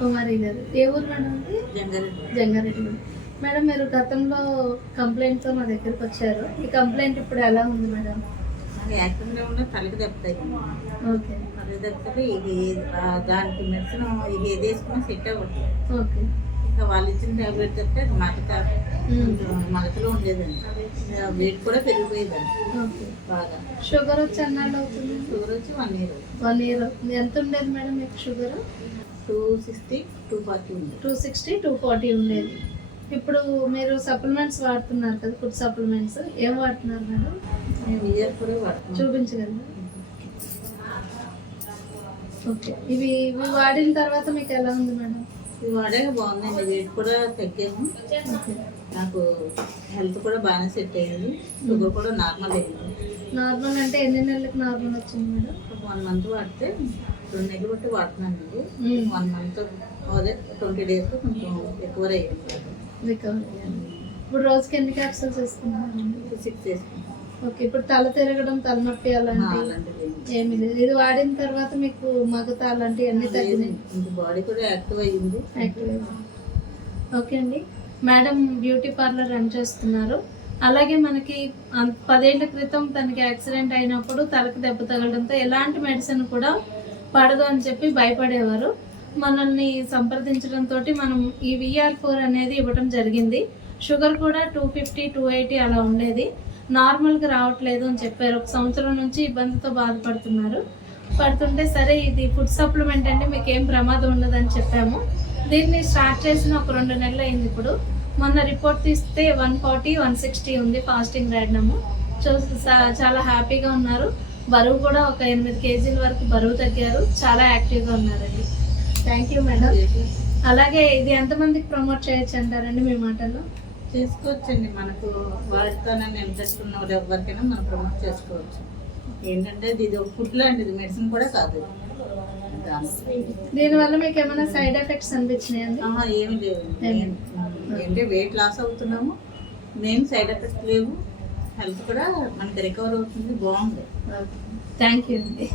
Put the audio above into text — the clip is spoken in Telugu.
కుమారి గారు ఏ ఊరు మేడం ఇది? జంగారెడ్డి మేడం. మీరు గతంలో కంప్లైంట్తో మా దగ్గరికి వచ్చారు. ఈ కంప్లైంట్ ఇప్పుడు ఎలా ఉంది మేడం? యాక్టివ్గా ఉన్న తలకి దెబ్బతాయి. ఓకే. తలకి దెబ్బతే ఇది దానికి మెడిసిన్ ఇది ఏది వేసుకున్నా సెట్ అవ్వట్లేదు. ఓకే. ఇంకా వాళ్ళు ఇచ్చిన ట్యాబ్లెట్ చెప్తే అది మగతలో ఉండేదండి. వెయిట్ కూడా పెరిగిపోయేదండి. ఓకే. బాగా. షుగర్ వచ్చి ఎన్నాళ్ళు అవుతుంది? షుగర్ వచ్చి 1 year. 1 year. ఎంత ఉండేది మేడం మీకు షుగర్? 260, 240 ఉంది. 260, 240 ఉండేది. ఇప్పుడు మీరు సప్లిమెంట్స్ వాడుతున్నారు కదా, ఫుడ్ సప్లిమెంట్స్ ఏం వాడుతున్నారు మేడం? నేను ఇయర్ కూడా వాడుతున్నాను. చూపించగలరా? ఓకే. ఇవి వాడిన తర్వాత మీకు ఎలా ఉంది మేడం? ఇవి వాడాక బాగుందండి. వెయిట్ కూడా తగ్గాము. నాకు హెల్త్ కూడా బాగానే సెట్ అయ్యింది. షుగర్ కూడా నార్మల్ అయ్యింది. నార్మల్ అంటే ఎన్ని నెలలకు నార్మల్ వచ్చింది మేడం? 1 month వాడితే 2 నెలలు బట్టి వాడుతున్నానండి. 1 month అదే 20 days కొంచెం రికవర్ అయ్యింది. ఇప్పుడు రోజుకి ఎన్ని క్యాప్సూల్స్ వేసుకున్నారు? 6 వేసుకుంటాను. ఓకే. ఇప్పుడు తల తిరగడం, తలనొప్పి అలాంటివి ఏమి లేదు. ఇది వాడిన తర్వాత మీకు మగత అలాంటివి అన్ని తగ్గినాయి. బాడీ కూడా యాక్టివ్ అయ్యింది. ఓకే అండి. మేడం బ్యూటీ పార్లర్ రన్ చేస్తున్నారు. అలాగే మనకి 10 ఏళ్ల క్రితం తనకి యాక్సిడెంట్ అయినప్పుడు తలకి దెబ్బ తగలడంతో ఎలాంటి మెడిసిన్ కూడా పడదు అని చెప్పి భయపడేవారు. మనల్ని సంప్రదించడంతో మనం ఈ VR4 అనేది ఇవ్వడం జరిగింది. షుగర్ కూడా 250, 280 అలా ఉండేది. నార్మల్గా రావట్లేదు అని చెప్పారు. 1 సంవత్సరం నుంచి ఇబ్బందితో పడుతుంటే సరే ఇది ఫుడ్ సప్లిమెంట్ అండి, మీకు ఏం ప్రమాదం ఉండదని చెప్పాము. దీన్ని స్టార్ట్ చేసిన ఒక 2 నెలలు అయింది. ఇప్పుడు మొన్న రిపోర్ట్ తీస్తే 140, 160 ఉంది ఫాస్టింగ్ ర్యాడ్నము. చాలా హ్యాపీగా ఉన్నారు. బరువు కూడా ఒక 8 kg వరకు బరువు తగ్గారు. చాలా యాక్టివ్గా ఉన్నారండి. Thank you madam. అలాగే ఇది ఎంతమందికి ప్రమోట్ చేయొచ్చు అంటారండి మీ మాటల్లో? చేసుకోవచ్చండి. మనకు వాడతానని ఇంట్రెస్ట్ ఉన్న వాళ్ళు ఎవరికైనా మనం ప్రమోట్ చేసుకోవచ్చు. ఏంటంటే ఇది ఒక ఫుడ్ లాంటిది, మెడిసిన్ కూడా కాదు. దీనివల్ల మీకు ఏమైనా సైడ్ ఎఫెక్ట్స్ అనిపించినాయండి? ఏమి లేవు. ఏంటంటే వెయిట్ లాస్ అవుతున్నాము, మెయిన్ సైడ్ ఎఫెక్ట్స్ లేవు. హెల్త్ కూడా మనకి రికవర్ అవుతుంది. బాగుంది. థ్యాంక్ యూ అండి.